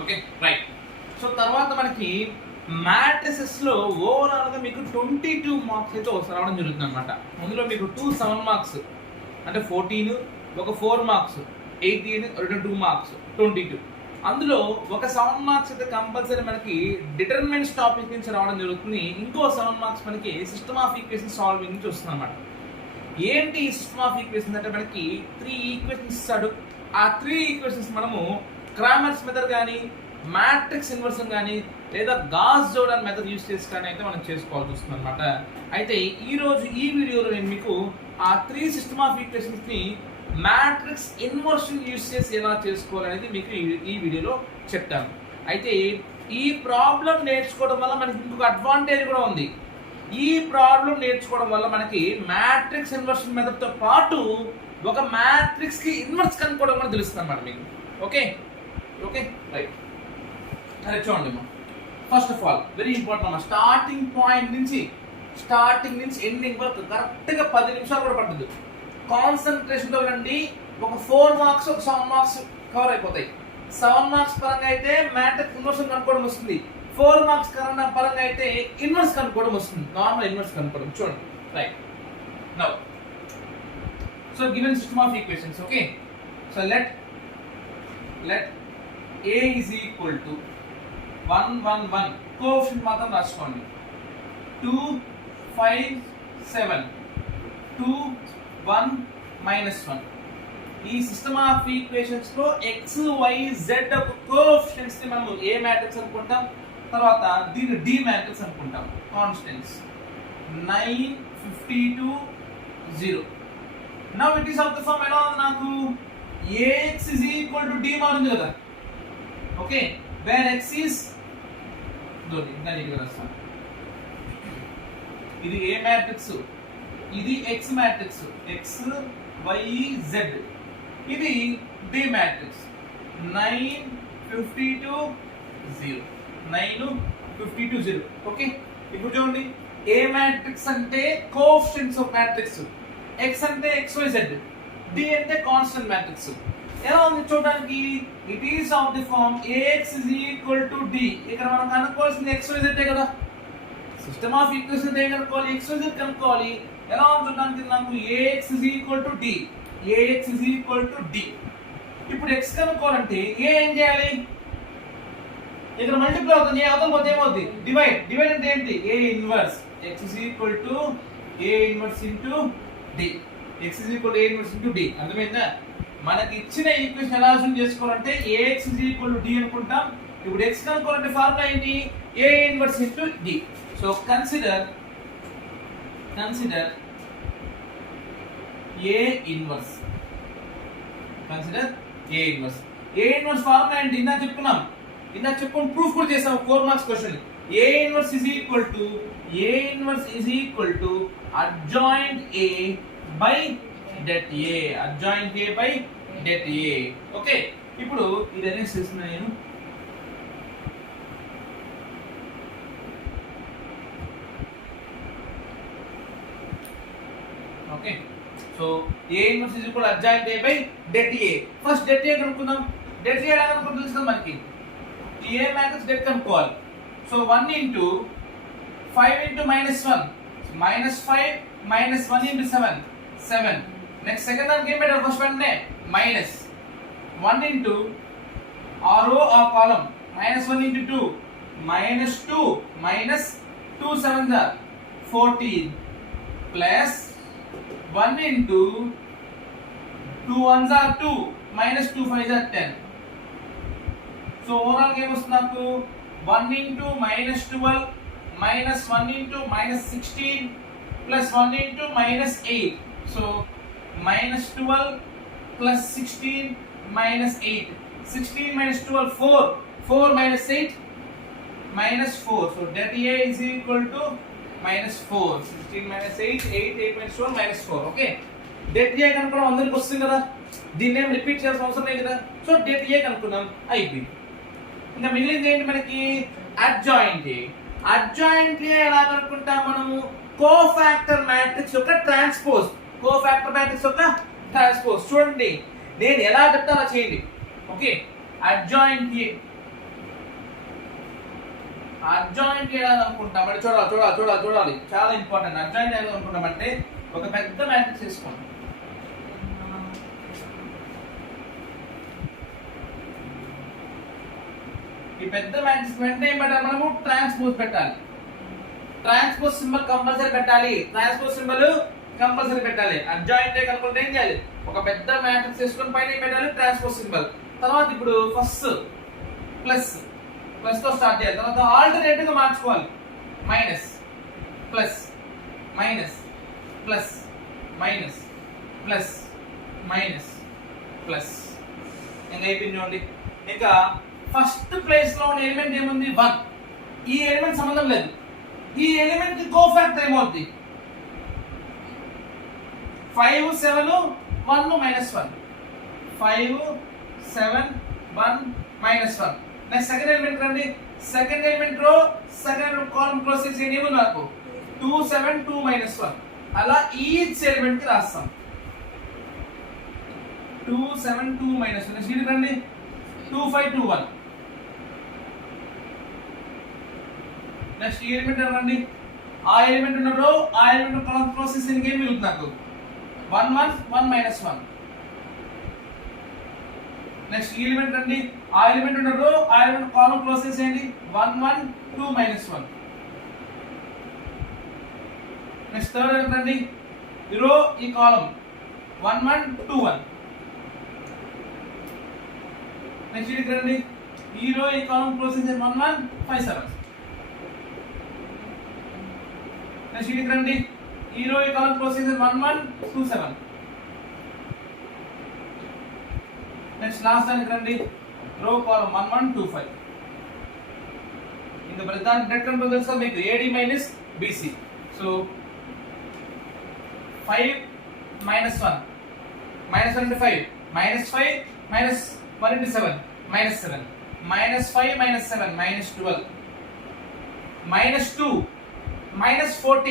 Okay right. So తర్వాత మనకి matrices లో ఓవరాల్ గా మీకు 22 మార్క్స్ అయితే ఒకసారి రావడం జరుగుతుంది అనమాట. అందులో మీకు 2 7 మార్క్స్ అంటే 14, ఒక 4 మార్క్స్ 18, 2 మార్క్స్ 22. అందులో ఒక 7 మార్క్స్ అయితే కంపల్సరీ మనకి డిటర్మినెంట్స్ టాపిక్ నుంచి రావడం జరుగుతుంది. ఇంకో 7 మార్క్స్ మనకి సిస్టమ్ ఆఫ్ ఈక్వేషన్ సాల్వింగ్ నుంచి వస్తుంది అనమాట. ఏంటి సిస్టమ్ ఆఫ్ ఈక్వేషన్స్ అంటే మనకి 3 ఈక్వేషన్స్ ఇస్తాడు. ఆ 3 ఈక్వేషన్స్ మనము క్రామర్స్ మెథడ్ కానీ, మ్యాట్రిక్స్ ఇన్వర్షన్ కానీ, లేదా గాస్ జోర్డాన్ మెథడ్ యూస్ చేసి కానీ అయితే మనం చేసుకోవాల్సి వస్తుంది అనమాట. అయితే ఈరోజు ఈ వీడియోలో నేను మీకు ఆ 3 సిస్టమ్ ఆఫ్ ఈక్వేషన్స్ ని మ్యాట్రిక్స్ ఇన్వర్షన్ యూస్ చేసి ఎలా చేసుకోవాలనేది మీకు ఈ వీడియోలో చెప్తాను. అయితే ఈ ప్రాబ్లం నేర్చుకోవడం వల్ల మనకి ఇంకొక అడ్వాంటేజ్ కూడా ఉంది. ఈ ప్రాబ్లం నేర్చుకోవడం వల్ల మనకి మ్యాట్రిక్స్ ఇన్వర్షన్ మెథడ్ తో పాటు ఒక మ్యాట్రిక్స్ కి ఇన్వర్స్ కనుక్కోవడం కూడా తెలుస్తుంది అన్నమాట మీకు. Okay okay right. సరే చూడండి అమ్మా, first of all very important అమ్మా, స్టార్టింగ్ పాయింట్ నుంచి ఎండింగ్ వరకు కరెక్ట్గా 10 నిమిషాలు కూడా పడుతుంది. కాన్సన్ట్రేషన్తో రండి. ఒక 4 మార్క్స్ ఒక 7 మార్క్స్ కవర్ అయిపోతాయి. 7 మార్క్స్ పరంగా అయితే మ్యాట్రిక్స్ ఇన్వర్షన్ కనుక్కోవడం వస్తుంది. 4 మార్క్స్ పరంగా అయితే ఇన్వర్స్ కనుక్కోవడం వస్తుంది. నార్మల్ ఇన్వర్స్ కనుక్కోవడం. చూడండి right. Now so given system of equations. Okay, so let A is equal to 1 1 1 coefficient మాత్రం రాసుకోండి. 2 5 7 2 1 -1. ఈ సిస్టమ్ ఆఫ్ ఈక్వేషన్స్ లో x y z కోఎఫిషియంట్స్ ని మనం A మ్యాట్రిక్స్ అనుకుంటాం. తర్వాత దీన్ని D మ్యాట్రిక్స్ అనుకుంటాం. Constants 9 52 0. Now it is of the form ఎలా ఉంది నాకు Ax is equal to D మారుంది కదా. ఓకే, వేర్ x is ఇది A మ్యాట్రిక్స్, ఇది X matrix, X Y Z. ఇది D మ్యాట్రిక్స్ 9 52 0 9 52 0. ఓకే, ఇప్పుడు చూడండి A మ్యాట్రిక్స్ అంటే కోఎఫిషియంట్స్ ఆఫ్ మ్యాట్రిక్స్, X అంటే XYZ, D అంటే కాన్స్టెంట్ మ్యాట్రిక్స్. ఎలా ఉంది చూడడానికి? It is of the form Ax is equal to D. ఇక్కడ మనం కనుక్కోవాల్సింది XYZ కదా. సిస్టమ్ ఆఫ్ ఈక్వేషన్ ఏం కనుక్కోవాలి? XYZ కనుక్కోవాలి. ఎలా ఉంది చూడడానికి? నాకు Ax is equal to D. Ax is equal to D. ఇప్పుడు x కనుక్కోవాలంటే A ఏం చేయాలి? ఇక్కడ మల్టిప్లై అవుతుంది. ఏ అవతల పోతే ఏమవుతుంది? డివైడ్ అంటే ఏంటి? A inverse. x is equal to A inverse into D. x is equal to A inverse into D. అర్థమైందా? మనకి ఇచ్చిన ఈక్వేషన్ ఎలా అసలు చేసుకోవాలంటే Ax is equal to D అనుకుంటాం. ఇప్పుడు x కనుక్కోవాలంటే ఫార్ములా ఏంటి? A inverse into D. So consider A inverse. A inverse formula ఏంటి? ఇందాక చెప్పుకుని ప్రూఫ్ కూడా చేసాం 4 marks question. A inverse is equal to adjoint A by det A. adjoint A by det A. Okay, ఇప్పుడు ఇది అనేది చేస్తున్నా నేను. Okay, so A inverse is equal to adjoint A by det A. First det A కనుక్కుందాం. det A ఎలా కనుక్కుంటాం తెలుసు కదా మనకి. ఈ A మ్యాట్రిక్స్ det కనుక్కోవాలి. So 1 into 5 into -1 -5 -1 into 7. Next second దానికి ఏం పెట్టారు? ఫస్ట్ వెంటనే -1 into ఆ రో ఆ కాలం -1 into 2 -2 -2 7 are 14 plus 1 into 2 1s are 2 -2 5s are 10. So overall game వస్తుంది నాకు 1 into -12 -1 into -16 plus 1 into -8. So -12 plus 16 -8. 16 minus 12 4 minus 8 -4. So det A is equal to -4. 16 minus 8 8 minus 12 -4. Okay, det A కనుక్కున్నాం. అందరికి వస్తుంది కదా, దీన్ని ఏం రిపీట్ చేయాల్సిన అవసరం లేదు కదా. సో det A కనుక్కున్నాం, అయిపోయింది. ఇంకా మిగిలింది ఏంటి మనకి? Adjoint A. అడ్జాయింట్ A ఎలా కనుక్కుంటాం మనము? కోఫాక్టర్ మ్యాట్రిక్స్ యొక్క ట్రాన్స్పోజ్. చూడండి, నేను ఎలా చెప్తా అలా చేయండి. ఓకే, అడ్జాయింట్ A అడ్జాయింట్ చేయాలనుకుంటాం అంటే చూడాలి చాలా ఇంపార్టెంట్. అడ్జాయింట్ చేయాలనుకుంటామంటే ఒక పెద్ద మ్యాట్రిక్స్ తీసుకోండి. ఈ పెద్ద మ్యాట్రిక్స్ వెంటనే ఏం పెట్టాలి మనము? ట్రాన్స్పోజ్ పెట్టాలి. ట్రాన్స్పోజ్ సింబల్ కంపల్సరీ పెట్టాలి. అడ్జాయింట్ కనుకుంటే ఏం చేయాలి? ఒక పెద్ద మ్యాట్రిక్స్ తీసుకొని పైన ఏం పెట్టాలి? Transpose symbol. తర్వాత ఇప్పుడు ఫస్ట్ ప్లస్ తో స్టార్ట్ చేయాలి. తర్వాత ఆల్టర్నేటివ్ గా మార్చుకోవాలి. Minus plus minus plus minus plus minus plus. ఇంకా అయిపోయింది చూడండి. ఇంకా ఫస్ట్ ప్లేస్ లో ఉన్న ఎలిమెంట్ ఏముంది? 1. ఈ ఎలిమెంట్ సంబంధం లేదు. ఈ ఎలిమెంట్ కి కోఫాక్టర్ ఏమవుద్ది? 5 7 1 -1. 5 7 1 -1. నెక్స్ట్ సెకండ్ ఎలిమెంట్ రండి. సెకండ్ ఎలిమెంట్ రో సెకండ్ కాలమ్ క్లోజ్ చేసి ఏముంది నాకు? 2 7 2 -1. అలా ఈచ్ ఎలిమెంట్ కి రాస్తాం. 2 7 2 -1. నెక్స్ట్ ఇది రండి. 2 5 2 1. నెక్స్ట్ ఈ ఎలిమెంట్ రండి. ఆ ఎలిమెంట్ ఉన్న రో ఆ ఎలిమెంట్ కాలమ్ క్లోజ్ చేసి ఏం మిగులుతుంది నాకు? 1 1 1 -1. నెక్స్ట్ ఈ ఎలిమెంట్ రండి. ఆ ఎలిమెంట్ ఉన్న రో ఆ ఎలిమెంట్ కాలమ్ క్లోజ్ చేసేయండి. 1 1 2 -1. నెక్స్ట్ థర్డ్ ఎలిమెంట్ రండి. ఈ రో ఈ కాలమ్ 1 1 2 1. నెక్స్ట్ ఇది రండి. ఈ రో ఈ కాలమ్ క్లోజ్ చేసేయండి. 1 1 5 7. నెక్స్ట్ ఇది రండి. ఈ రో ఈ కాలమ్ క్లోజ్ చేసేయండి. 1 1 2 7. నెక్స్ట్ లాస్ట్ దానికి రండి. రో కాలమ్ 1 1 2 5. ఇంకా ప్రతిదానికి డెట్ కంట్రోల్ తెలుసా మీకు? AD minus BC. సో 5 -1 -1 అంటే 5 -5 -1 into 7 -7 -5 -7 -12 -2 -14